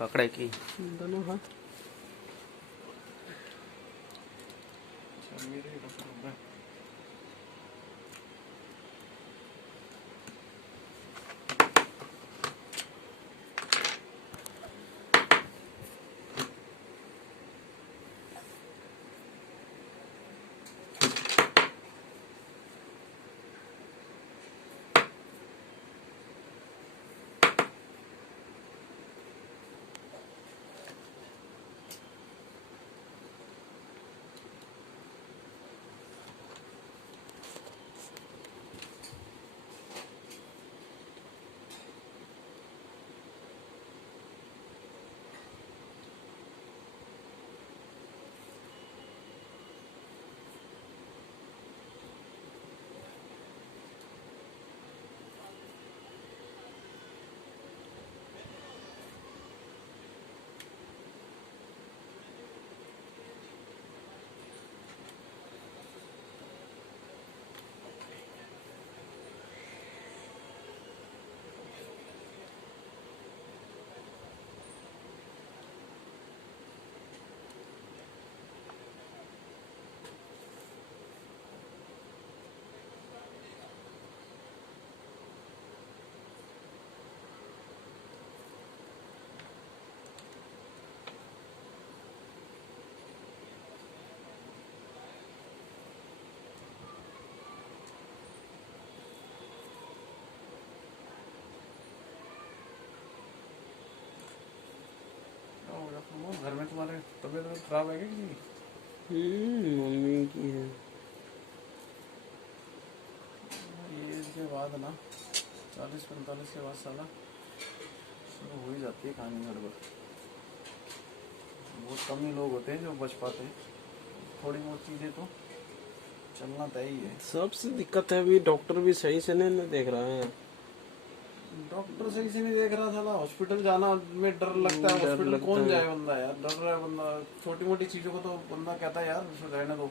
पकड़े की दोनों हाथ। घर में तुम्हारे तबीयत खराब है क्या? मम्मी की है। ये के बाद ना 40-45 के बाद साला शुरू हो ही जाती है कहानी गड़बड़। बहुत कम ही लोग होते हैं जो बच पाते हैं। थोड़ी बहुत चीजें तो चलना तय ही है। सबसे दिक्कत है अभी डॉक्टर भी सही से नहीं देख रहा है। डॉक्टर सही से नहीं देख रहा था ना। हॉस्पिटल जाना में डर लगता है। हॉस्पिटल कौन जाए बंदा यार, डर रहा है बंदा। छोटी मोटी चीजों को तो बंदा कहता है यार उसको रहने दो।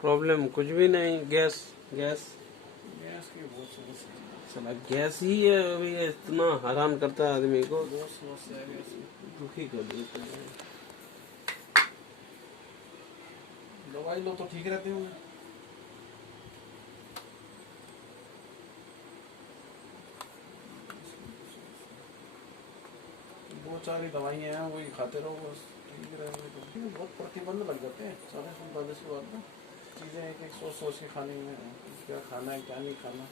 प्रॉब्लम कुछ भी नहीं, गैस गैस गैस की बहुत समस्या है। साला गैस ही है अभी, इतना हैरान करता है आदमी को, बहुत समस्या है गैस की। दुखी कर देता है। दवाई लो तो ठीक रहती हूँ। दो चार ही दवाइयाँ हैं, वही खाते रहो बस, ठीक रहेंगे। तो बहुत प्रतिबंध लग जाते हैं 40-45 के बाद ना। चीज़ें एक एक सोच सोच के खाने में, क्या खाना है क्या नहीं खाना।